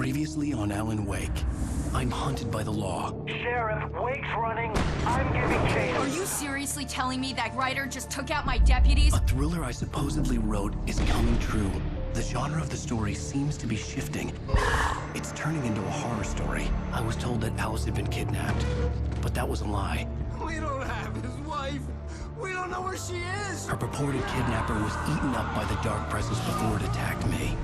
Previously on Alan Wake. I'm hunted by the law. Sheriff, Wake's running. I'm giving chase. Are you seriously telling me that writer just took out my deputies? A thriller I supposedly wrote is coming true. The genre of the story seems to be shifting. It's turning into a horror story. I was told that Alice had been kidnapped, but that was a lie. We don't have his wife. We don't know where she is. Her purported kidnapper was eaten up by the dark presence before it attacked me.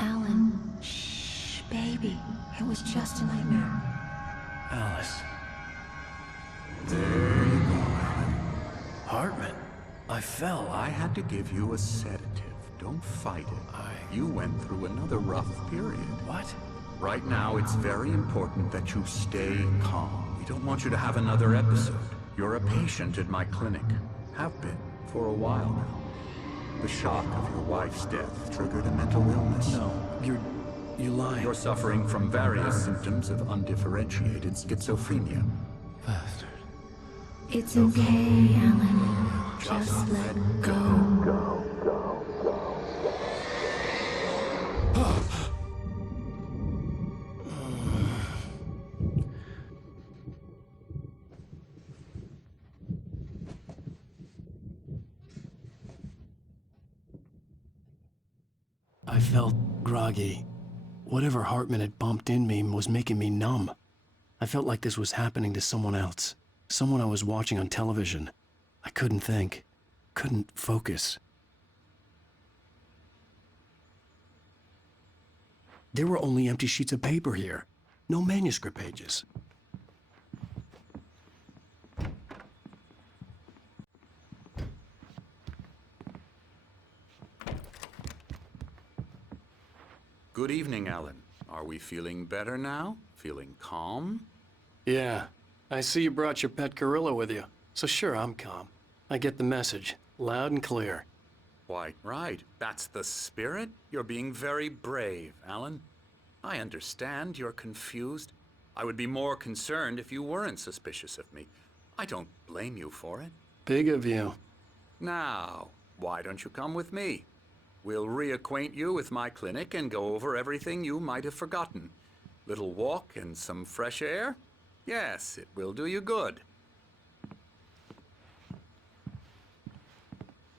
Alan, shh, baby. It was just a nightmare. Alice. There you go, Alan. Hartman. I fell. I had to give you a sedative. Don't fight it. You went through another rough period. What? Right now, it's very important that you stay calm. We don't want you to have another episode. You're a patient at my clinic. Have been for a while now. The shock of your wife's death triggered a mental illness. No, you're lying. You're suffering from various symptoms of undifferentiated schizophrenia. Bastard. It's okay, Alan. Just let go. I felt groggy. Whatever Hartman had bumped in me was making me numb. I felt like this was happening to someone else. Someone I was watching on television. I couldn't think. Couldn't focus. There were only empty sheets of paper here. No manuscript pages. Good evening, Alan. Are we feeling better now? Feeling calm? Yeah. I see you brought your pet gorilla with you. So sure, I'm calm. I get the message. Loud and clear. Quite right. That's the spirit. You're being very brave, Alan. I understand you're confused. I would be more concerned if you weren't suspicious of me. I don't blame you for it. Big of you. Now, why don't you come with me? We'll reacquaint you with my clinic and go over everything you might have forgotten. Little walk and some fresh air? Yes, it will do you good.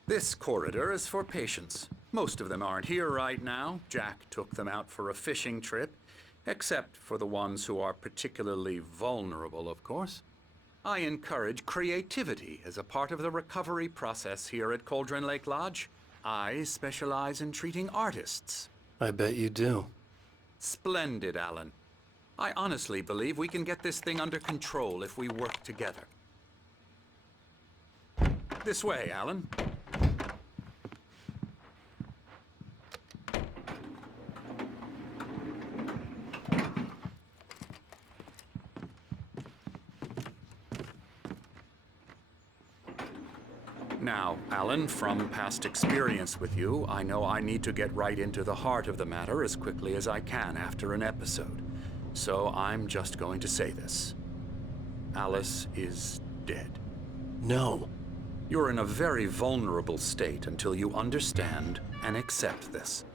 This corridor is for patients. Most of them aren't here right now. Jack took them out for a fishing trip, except for the ones who are particularly vulnerable, of course. I encourage creativity as a part of the recovery process here at Cauldron Lake Lodge. I specialize in treating artists. I bet you do. Splendid, Alan. I honestly believe we can get this thing under control if we work together. This way, Alan. Now, Alan, from past experience with you, I know I need to get right into the heart of the matter as quickly as I can after an episode. So I'm just going to say this. Alice is dead. No. You're in a very vulnerable state until you understand and accept this.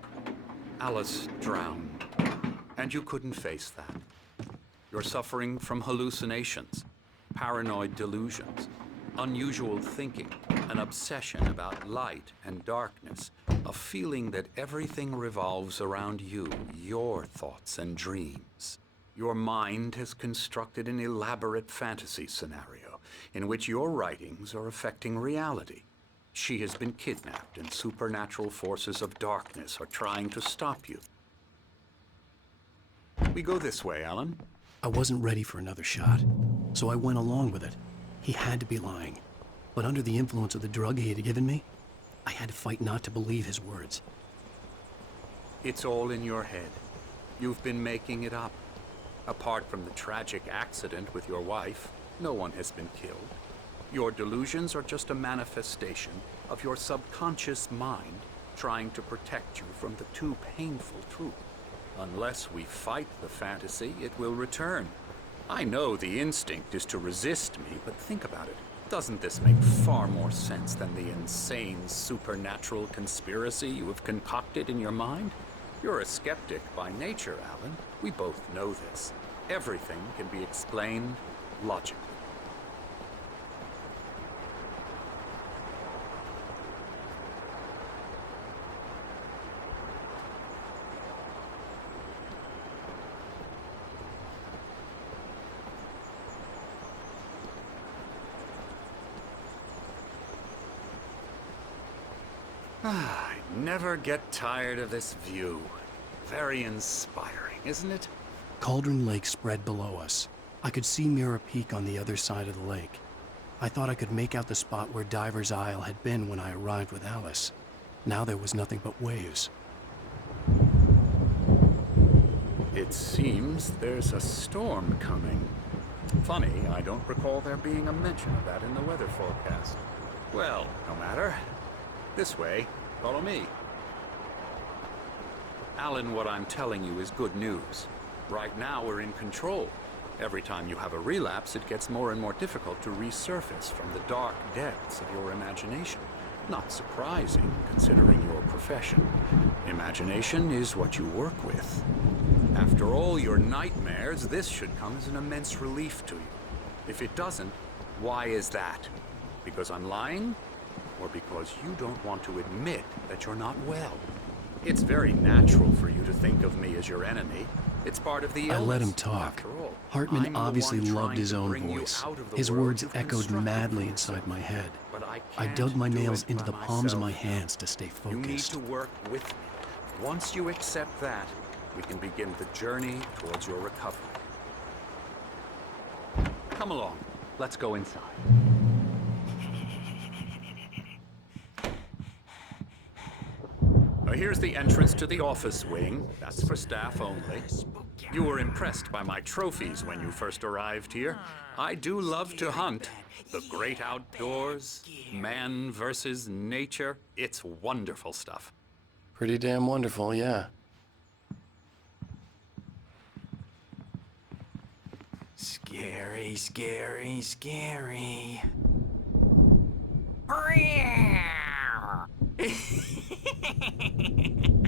Alice drowned, and you couldn't face that. You're suffering from hallucinations, paranoid delusions, unusual thinking, an obsession about light and darkness, a feeling that everything revolves around you, your thoughts and dreams. Your mind has constructed an elaborate fantasy scenario in which your writings are affecting reality. She has been kidnapped and supernatural forces of darkness are trying to stop you. We go this way, Alan. I wasn't ready for another shot, so I went along with it. He had to be lying. But under the influence of the drug he had given me, I had to fight not to believe his words. It's all in your head. You've been making it up. Apart from the tragic accident with your wife, no one has been killed. Your delusions are just a manifestation of your subconscious mind trying to protect you from the too painful truth. Unless we fight the fantasy, it will return. I know the instinct is to resist me, but think about it. Doesn't this make far more sense than the insane supernatural conspiracy you have concocted in your mind? You're a skeptic by nature, Alan. We both know this. Everything can be explained logically. I never get tired of this view. Very inspiring, isn't it? Cauldron Lake spread below us. I could see Mirror Peak on the other side of the lake. I thought I could make out the spot where Diver's Isle had been when I arrived with Alice. Now there was nothing but waves. It seems there's a storm coming. Funny, I don't recall there being a mention of that in the weather forecast. Well, no matter. This way. Follow me. Alan, what I'm telling you is good news. Right now, we're in control. Every time you have a relapse, it gets more and more difficult to resurface from the dark depths of your imagination. Not surprising, considering your profession. Imagination is what you work with. After all your nightmares, this should come as an immense relief to you. If it doesn't, why is that? Because I'm lying? Or because you don't want to admit that you're not well? It's very natural for you to think of me as your enemy. It's part of the illness. I let him talk. After all, Hartman I'm the obviously one loved trying his to own bring you voice. out of the His world words you've echoed constructed madly for inside yourself. my head. But I I can't dug my do nails it into by the palms of my myself. hands to stay You need focused. to work with me. Once you accept that, we can begin the journey towards your recovery. Come along. Let's go inside. Now here's the entrance to the office wing. That's for staff only. You were impressed by my trophies when you first arrived here. I do love to hunt. The great outdoors, man versus nature. It's wonderful stuff. Pretty damn wonderful, yeah. Scary, scary, scary.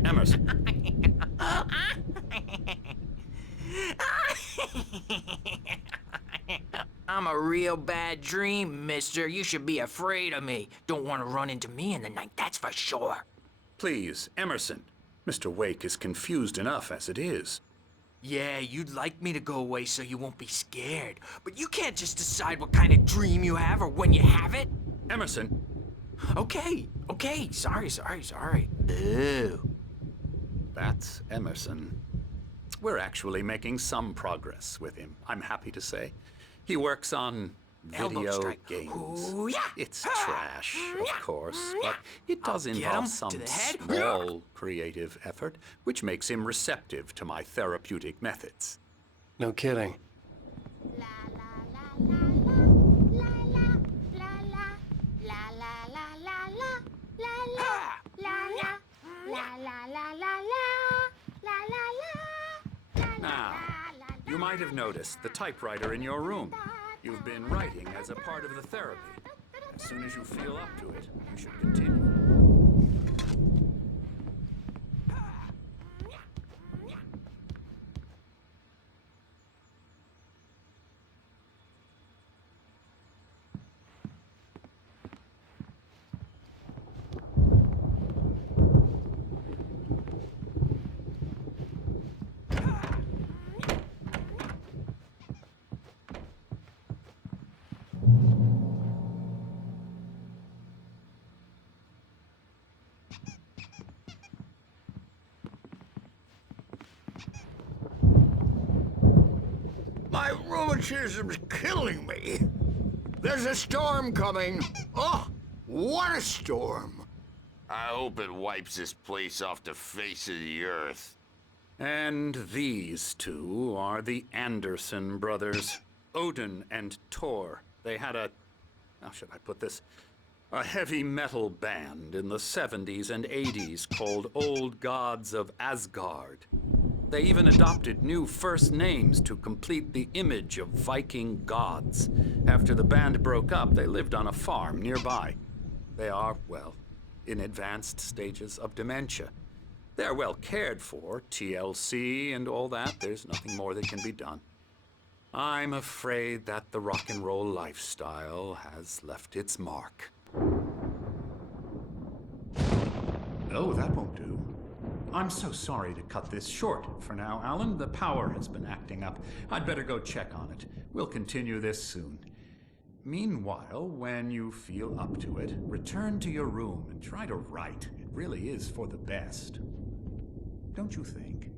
Emerson. I'm a real bad dream, mister. You should be afraid of me. Don't want to run into me in the night, that's for sure. Please, Emerson. Mr. Wake is confused enough as it is. Yeah, you'd like me to go away so you won't be scared. But you can't just decide what kind of dream you have or when you have it. Emerson. Okay. Sorry. Boo. That's Emerson. We're actually making some progress with him, I'm happy to say. He works on Elbow video strike. games. Ooh, yeah. It's trash, of course, but it does I'll get involve him some to the head. small creative effort, which makes him receptive to my therapeutic methods. No kidding. Now, you might have noticed the typewriter in your room. You've been writing as a part of the therapy. As soon as you feel up to it, you should continue. My rheumatism's killing me. There's a storm coming. Oh, what a storm. I hope it wipes this place off the face of the earth. And these two are the Anderson brothers, Odin and Thor. They had how should I put this? A heavy metal band in the 70s and 80s called Old Gods of Asgard. They even adopted new first names to complete the image of Viking gods. After the band broke up, they lived on a farm nearby. They are, well, in advanced stages of dementia. They're well cared for, TLC and all that. There's nothing more that can be done. I'm afraid that the rock and roll lifestyle has left its mark. Oh, that won't do. I'm so sorry to cut this short for now, Alan. The power has been acting up. I'd better go check on it. We'll continue this soon. Meanwhile, when you feel up to it, return to your room and try to write. It really is for the best. Don't you think?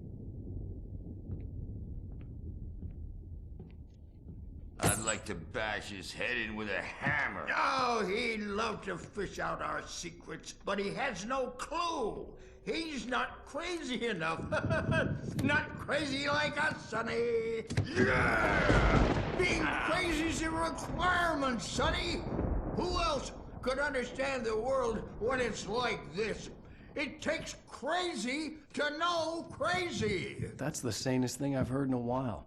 I'd like to bash his head in with a hammer. Oh, he'd love to fish out our secrets, but he has no clue. He's not crazy enough. Not crazy like us, Sonny. Yeah! Being crazy's a requirement, Sonny. Who else could understand the world when it's like this? It takes crazy to know crazy. That's the sanest thing I've heard in a while.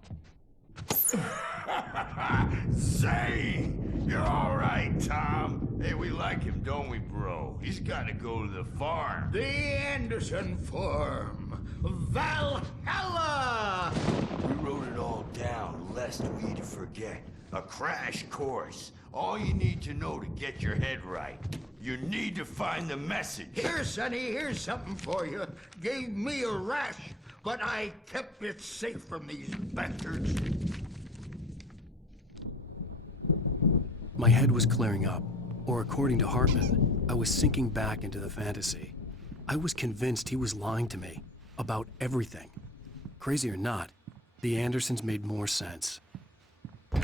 Say, you're all right, Tom. Hey, we like him, don't we, bro? He's got to go to the farm. The Anderson Farm. Valhalla! We wrote it all down, lest we forget. A crash course. All you need to know to get your head right. You need to find the message. Here, Sonny, here's something for you. Gave me a rash, but I kept it safe from these bastards. My head was clearing up, or according to Hartman, I was sinking back into the fantasy. I was convinced he was lying to me about everything. Crazy or not, the Andersons made more sense. He's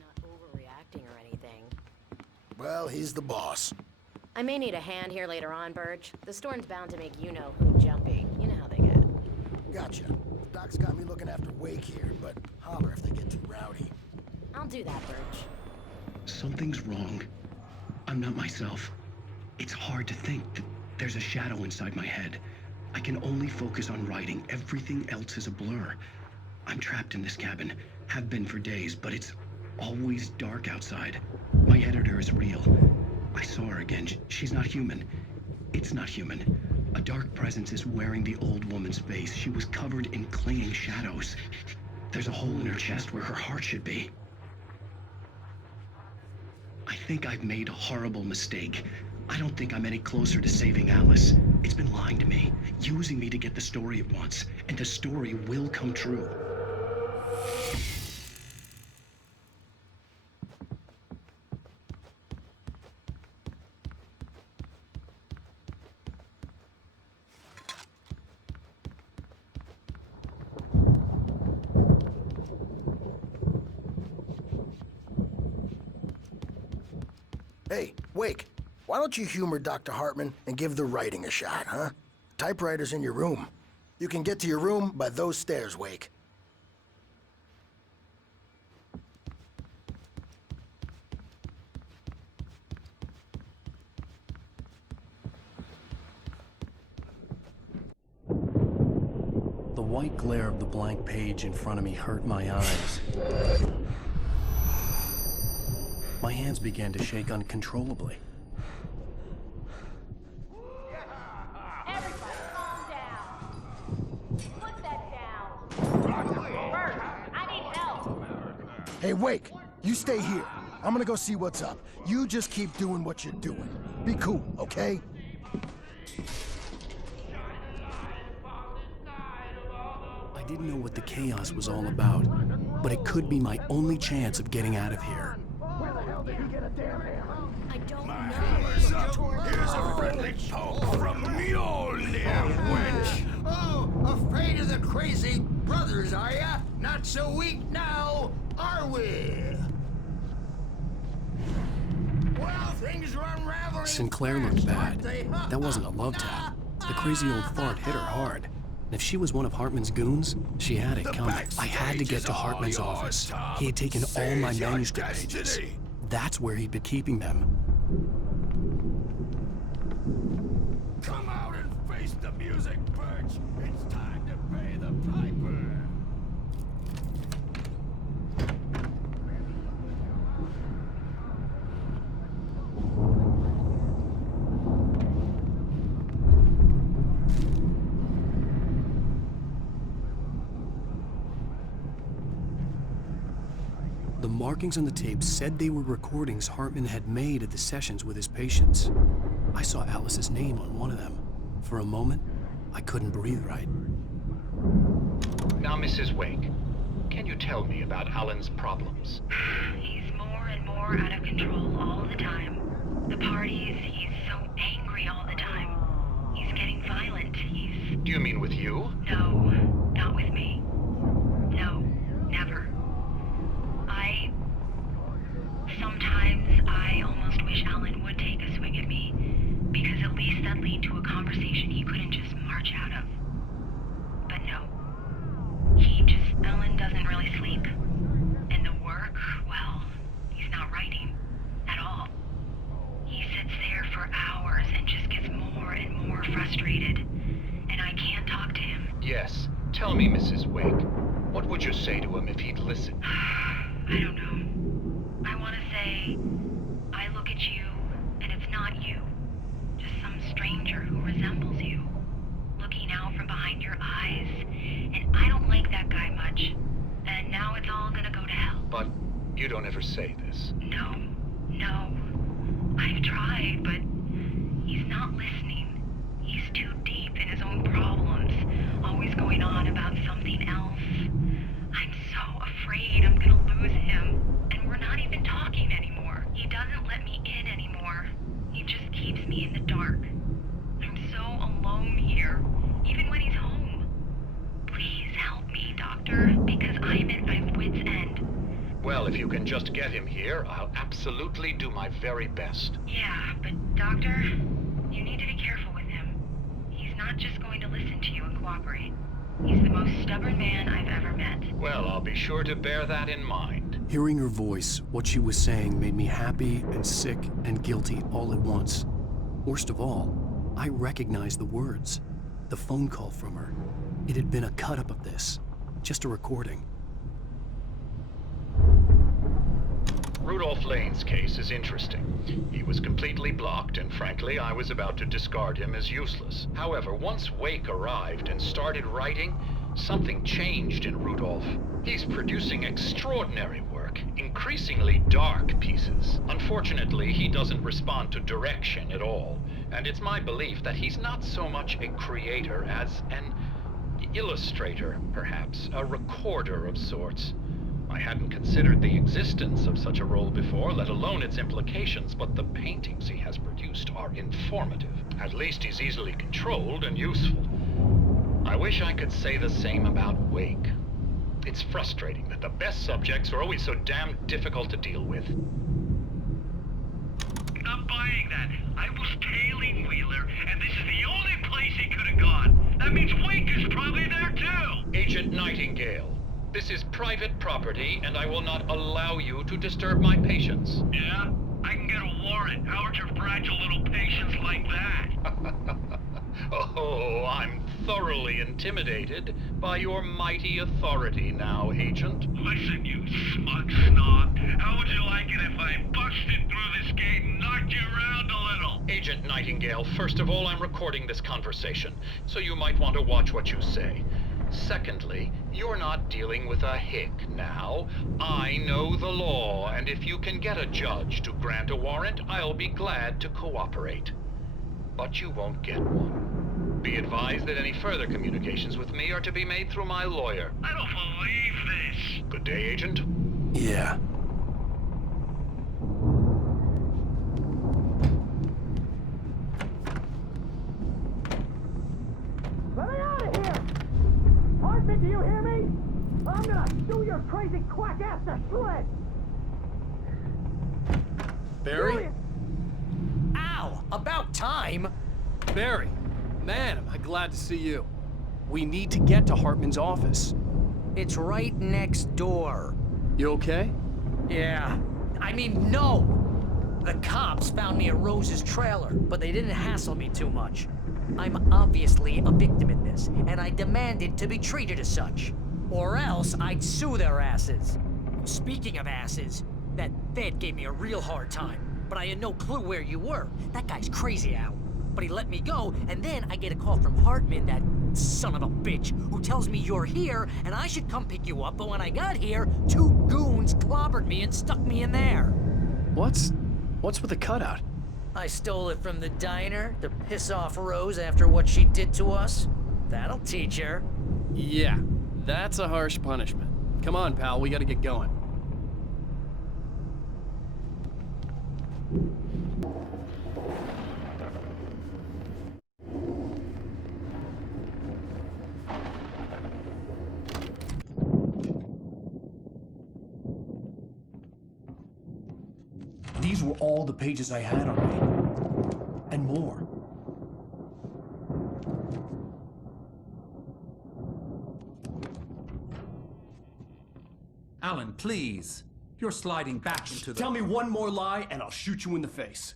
not overreacting or anything. Well, he's the boss. I may need a hand here later on, Birch. The storm's bound to make you-know-who jumpy. You know how they get. Gotcha. Doc's got me looking after Wake here, but holler if they get too rowdy. I'll do that, Birch. Something's wrong. I'm not myself. It's hard to think that there's a shadow inside my head. I can only focus on writing. Everything else is a blur. I'm trapped in this cabin. Have been for days, but it's always dark outside. My editor is real. I saw her again. She's not human. It's not human. A dark presence is wearing the old woman's face. She was covered in clinging shadows. There's a hole in her chest where her heart should be. I think I've made a horrible mistake. I don't think I'm any closer to saving Alice. It's been lying to me, using me to get the story it wants, and the story will come true. Hey, Wake, why don't you humor Dr. Hartman and give the writing a shot, huh? Typewriter's in your room. You can get to your room by those stairs, Wake. The white glare of the blank page in front of me hurt my eyes. My hands began to shake uncontrollably. Everybody, calm down. Put that down. Bert, I need help. Hey, Wake, you stay here. I'm gonna go see what's up. You just keep doing what you're doing. Be cool, okay? I didn't know what the chaos was all about, but it could be my only chance of getting out of here. I don't know. Hammer's up. Here's a friendly poke from Mjolnir, wench. Oh, afraid of the crazy brothers, are ya? Not so weak now, are we? Well, things are unraveling. Sinclair looked fast, bad. aren't they? That wasn't a love tap. The crazy old fart hit her hard. And if she was one of Hartman's goons, she had it coming. I had to get to Hartman's office. He had taken all my manuscript pages. That's where he'd been keeping them. Come music, Birch! It's time to pay the piper! The markings on the tape said they were recordings Hartman had made at the sessions with his patients. I saw Alice's name on one of them. For a moment, I couldn't breathe right. Now, Mrs. Wake, can you tell me about Alan's problems? He's more and more out of control all the time. The parties, he's so angry all the time. He's getting violent. Do you mean with you? No, not with me. No, never. Sometimes I almost wish Alan would take a swing at me, because at least that'd lead to a conversation he couldn't just march out of. But no. Alan doesn't really sleep. And the work, well, he's not writing at all. He sits there for hours and just gets more and more frustrated. And I can't talk to him. Yes. Tell me, Mrs. Wake, what would you say to him if he'd listen? I don't know. I want to say, I look at you, and it's not you. Just some stranger who resembles you. Looking out from behind your eyes. And I don't like that guy much. And now it's all gonna go to hell. But you don't ever say this. No. I've tried, but he's not listening. He's too deep in his own problems. Always going on about something else. I'm so afraid I'm gonna lose him. And we're not even talking anymore. He doesn't let me in anymore. He just keeps me in the dark. I'm so alone here, even when he's home. Please help me, Doctor, because I'm at my wit's end. Well, if you can just get him here, I'll absolutely do my very best. Yeah, but Doctor, you need to be careful with him. He's not just going to listen to you and cooperate. He's the most stubborn man I've ever met. Well, I'll be sure to bear that in mind. Hearing her voice, what she was saying made me happy and sick and guilty all at once. Worst of all, I recognized the words. The phone call from her. It had been a cut-up of this. Just a recording. Rudolph Lane's case is interesting. He was completely blocked, and frankly, I was about to discard him as useless. However, once Wake arrived and started writing, something changed in Rudolph. He's producing extraordinary work, increasingly dark pieces. Unfortunately, he doesn't respond to direction at all, and it's my belief that he's not so much a creator as an illustrator, perhaps, a recorder of sorts. I hadn't considered the existence of such a role before, let alone its implications, but the paintings he has produced are informative. At least he's easily controlled and useful. I wish I could say the same about Wake. It's frustrating that the best subjects are always so damn difficult to deal with. Not buying that. I was tailing Wheeler, and this is the only place he could have gone. That means Wake is probably there too! Agent Nightingale. This is private property, and I will not allow you to disturb my patients. Yeah? I can get a warrant. How would your fragile little patients like that? Oh, I'm thoroughly intimidated by your mighty authority now, Agent. Listen, you smug snob. How would you like it if I busted through this gate and knocked you around a little? Agent Nightingale, first of all, I'm recording this conversation, so you might want to watch what you say. Secondly, you're not dealing with a hick now. I know the law, and if you can get a judge to grant a warrant, I'll be glad to cooperate. But you won't get one. Be advised that any further communications with me are to be made through my lawyer. I don't believe this. Good day, Agent. Yeah. Let me out of here! Hartman, do you hear me? I'm gonna sue your crazy quack ass to shreds! Barry? Ow! About time! Barry, man, am I glad to see you. We need to get to Hartman's office. It's right next door. You okay? Yeah. I mean, no! The cops found me at Rose's trailer, but they didn't hassle me too much. I'm obviously a victim in this, and I demanded to be treated as such. Or else I'd sue their asses. Speaking of asses, that Fed gave me a real hard time, but I had no clue where you were. That guy's crazy, Al. But he let me go, and then I get a call from Hartman, that son of a bitch, who tells me you're here, and I should come pick you up, but when I got here, 2 goons clobbered me and stuck me in there. What's with the cutout? I stole it from the diner to piss off Rose after what she did to us. That'll teach her. Yeah, that's a harsh punishment. Come on, pal, we gotta get going. These were all the pages I had on me. And more. Alan, please. You're sliding back into the... Tell me one more lie and I'll shoot you in the face.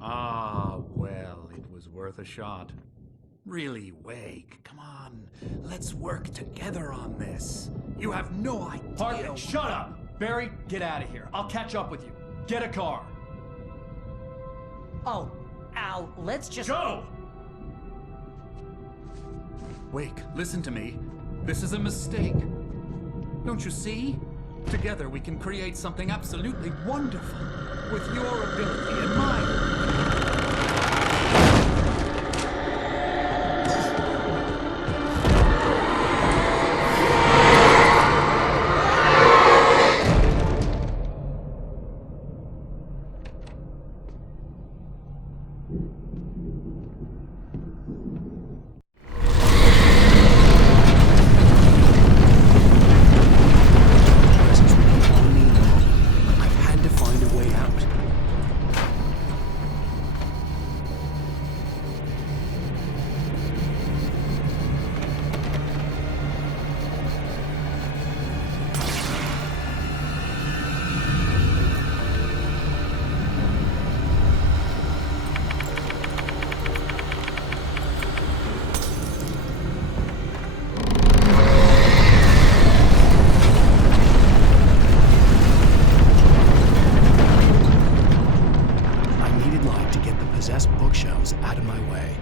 Ah, well, it was worth a shot. Really, Wake, come on. Let's work together on this. You have no idea... Hartman, shut up! Barry, get out of here. I'll catch up with you. Get a car. Oh, Al, let's just... Go! Wake, listen to me. This is a mistake. Don't you see? Together we can create something absolutely wonderful. With your ability and mine. Bookshelves out of my way.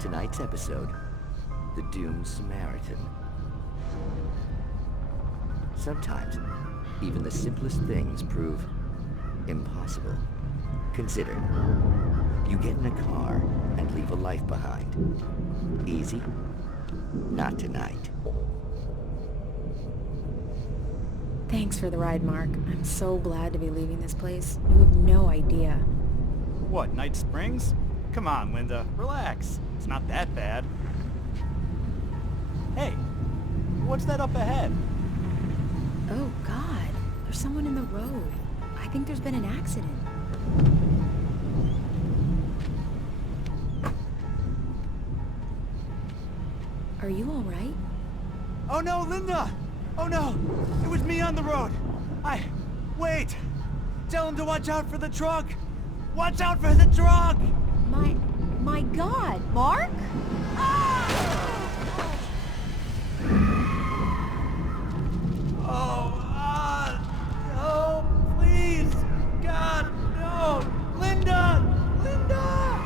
Tonight's episode, The Doomed Samaritan. Sometimes, even the simplest things prove impossible. Consider, you get in a car and leave a life behind. Easy? Not tonight. Thanks for the ride, Mark. I'm so glad to be leaving this place. You have no idea. What, Night Springs? Come on, Linda. Relax. It's not that bad. Hey, what's that up ahead? Oh, God. There's someone in the road. I think there's been an accident. Are you all right? Oh no, Linda! Oh no! It was me on the road! Wait! Tell him to watch out for the truck! Watch out for the truck! My God, Mark? Oh, please! God, no! Linda! Linda!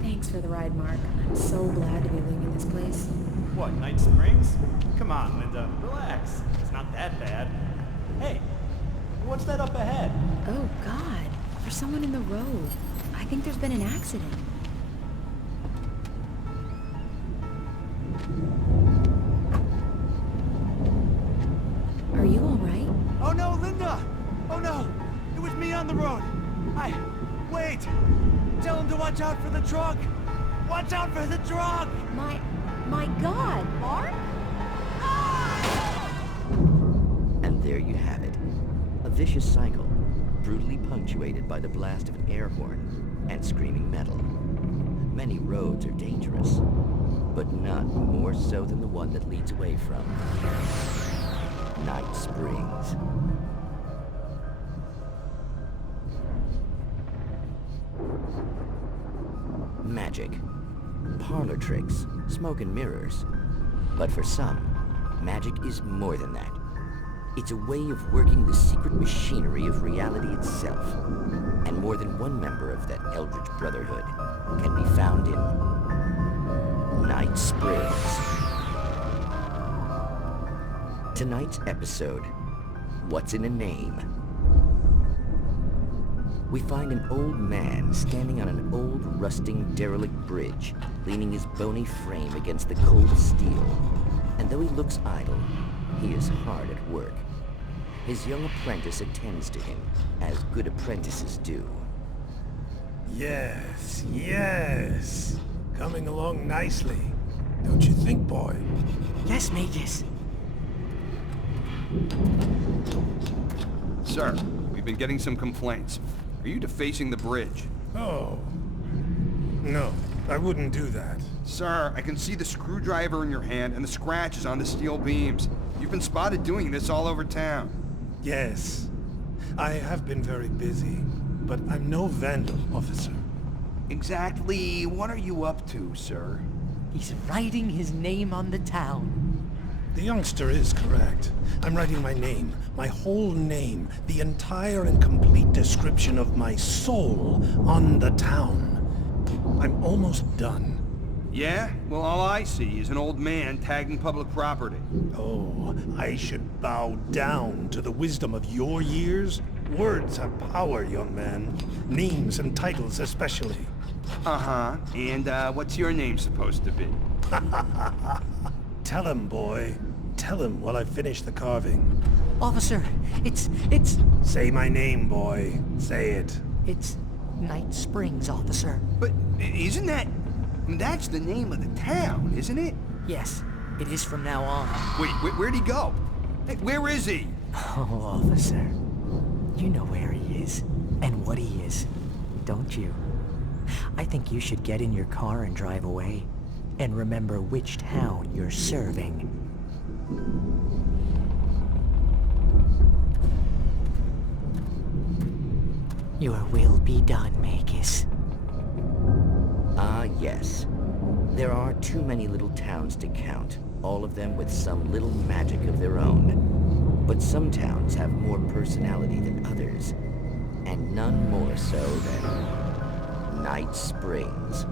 Thanks for the ride, Mark. I'm so glad to be leaving this place. What, Night Springs? Come on, Linda. Relax. It's not that bad. Hey, what's that up ahead? Oh, God. There's someone in the road. I think there's been an accident. Are you all right? Oh no, Linda! Oh no! It was me on the road! Wait! Tell him to watch out for the truck! Watch out for the truck! My God, Mark? And there you have it. A vicious cycle, brutally punctuated by the blast of an air horn and screaming metal. Many roads are dangerous, but none more so than the one that leads away from Night Springs. Magic, parlor tricks, smoke and mirrors. But for some, magic is more than that. It's a way of working the secret machinery of reality itself. And more than one member of that Eldritch Brotherhood can be found in Night Springs. Tonight's episode, What's in a Name? We find an old man standing on an old, rusting, derelict bridge, leaning his bony frame against the cold steel. And though he looks idle, he is hard at work. His young apprentice attends to him, as good apprentices do. Yes, yes. Coming along nicely. Don't you think, boy? Yes, Magus. Sir, we've been getting some complaints. Are you defacing the bridge? Oh. No, I wouldn't do that. Sir, I can see the screwdriver in your hand and the scratches on the steel beams. You've been spotted doing this all over town. Yes. I have been very busy, but I'm no vandal, officer. Exactly what are you up to, sir? He's writing his name on the town. The youngster is correct. I'm writing my name, my whole name, the entire and complete description of my soul on the town. I'm almost done. Yeah? Well, all I see is an old man tagging public property. Oh, I should bow down to the wisdom of your years? Words have power, young man. Names and titles especially. Uh-huh. And, what's your name supposed to be? Tell him, boy. Tell him while I finish the carving. Officer, it's... Say my name, boy. Say it. It's Night Springs, officer. But isn't that... That's the name of the town, isn't it? Yes, it is from now on. Wait, where'd he go? Hey, where is he? Oh, officer. You know where he is, and what he is, don't you? I think you should get in your car and drive away, and remember which town you're serving. Your will be done, Magus. Ah, yes. There are too many little towns to count, all of them with some little magic of their own. But some towns have more personality than others, and none more so than Night Springs.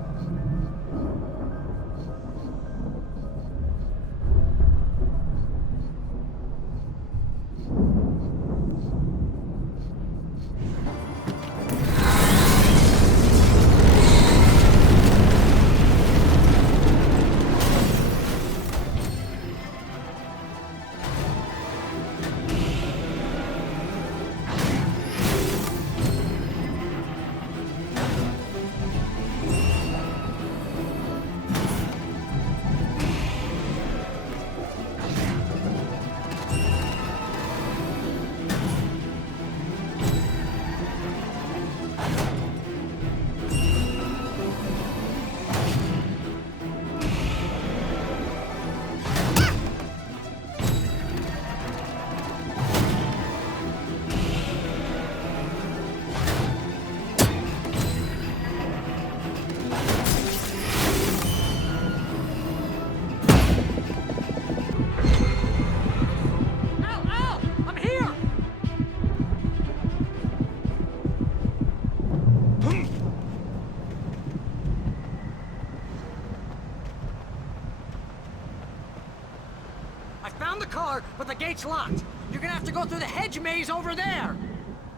Found the car, but the gate's locked. You're gonna have to go through the hedge maze over there.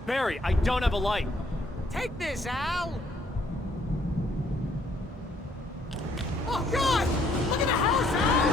Barry, I don't have a light. Take this, Al. Oh, God! Look at the house, Al!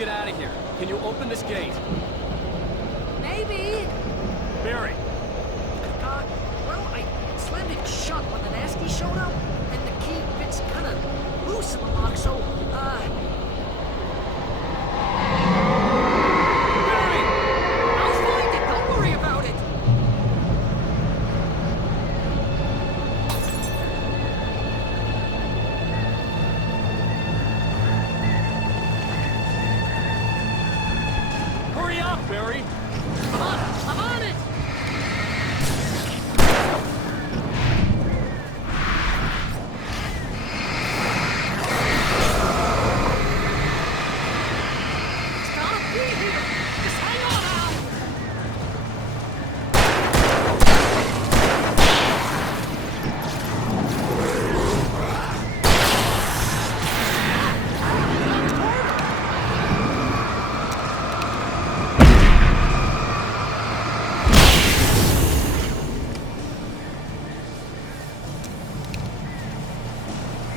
get out of here. Can you open this gate? Maybe. Barry! Well, I slammed it shut when the nasty showed up, and the key fits kind of loose in the lock, so, Barry! I'll find it, don't worry about it! Hurry up, Barry! I'm on it! It's gotta be here! Just hang on, Al!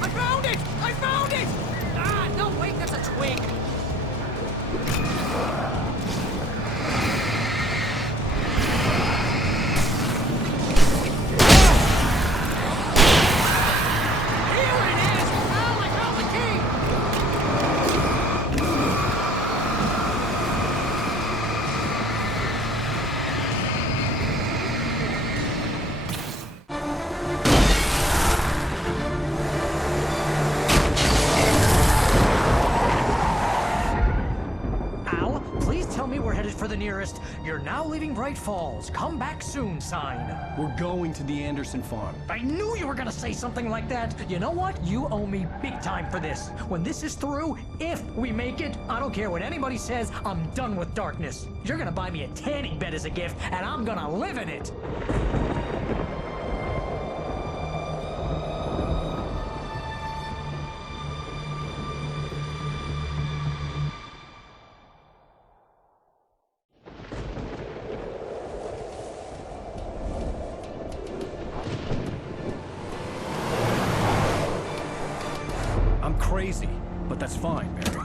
I found it! I found it! Ah, no, wait, that's a twig. Here it is! Al, I found the key! Al, please tell me we're headed for the nearest "You're now leaving Bright Falls. Come back soon" sign. We're going to the Anderson farm. I knew you were gonna say something like that. You know what? You owe me big time for this. When this is through, if we make it, I don't care what anybody says, I'm done with darkness. You're gonna buy me a tanning bed as a gift, and I'm gonna live in it. I'm crazy, but that's fine, Barry.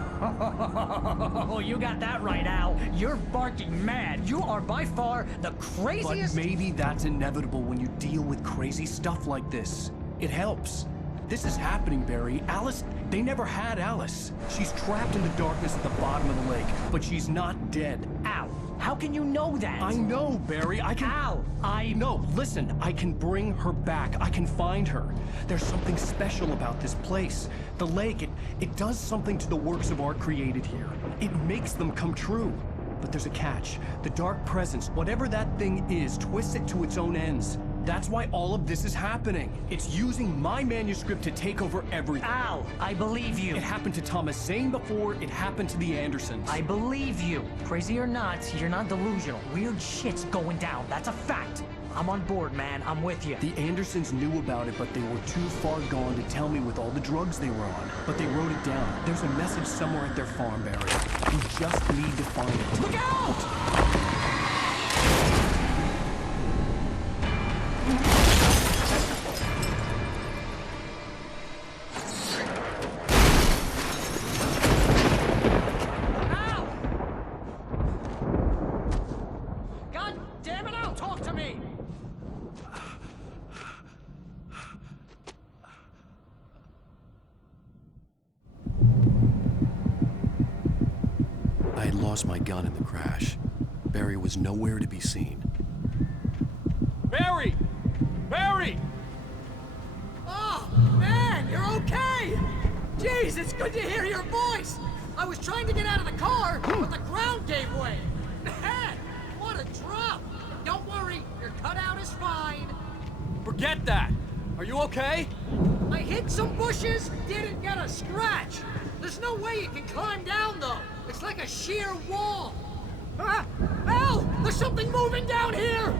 Oh, you got that right, Al. You're barking mad. You are by far the But craziest. maybe that's inevitable when you deal with crazy stuff like this. It helps. This is happening, Barry. Alice, they never had Alice. She's trapped in the darkness at the bottom of the lake, but she's not dead. Al, how can you know that? I know, Barry. I can... Al, No, listen. I can bring her back. I can find her. There's something special about this place. The lake, it does something to the works of art created here. It makes them come true. But there's a catch. The dark presence, whatever that thing is, twists it to its own ends. That's why all of this is happening. It's using my manuscript to take over everything. Al, I believe you. It happened to Thomas Zane before, it happened to the Andersons. I believe you. Crazy or not, you're not delusional. Weird shit's going down. That's a fact. I'm on board, man. I'm with you. The Andersons knew about it, but they were too far gone to tell me with all the drugs they were on. But they wrote it down. There's a message somewhere at their farm, Barry. We just need to find it. Look out! God damn it, Al, talk to me! I had lost my gun in the crash. Barry was nowhere to be seen. Barry! Barry! Oh, man, you're okay! Jeez, it's good to hear your voice! I was trying to get out of the car, but the ground gave way. Man, what a drop! Don't worry, your cutout is fine. Forget that! Are you okay? I hit some bushes, didn't get a scratch. There's no way you can climb down, though. It's like a sheer wall. Ah! Al! There's something moving down here!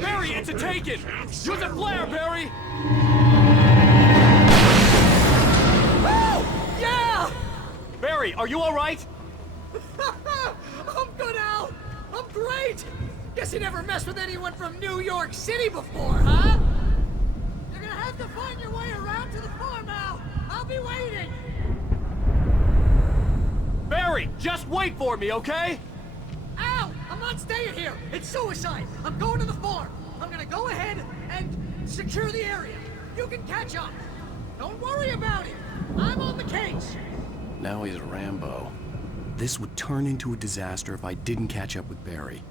Barry, it's a take-it! Use a flare, Barry! Oh! Yeah! Barry, are you alright? I'm good, Al! I'm great! Guess you never messed with anyone from New York City before, huh? You're gonna have to find your way around to the farm, Al! I'll be waiting! Barry! Barry, just wait for me, okay? Al! I'm not staying here! It's suicide! I'm going to the farm! I'm gonna go ahead and secure the area. You can catch up. Don't worry about it. I'm on the case. Now he's Rambo. This would turn into a disaster if I didn't catch up with Barry.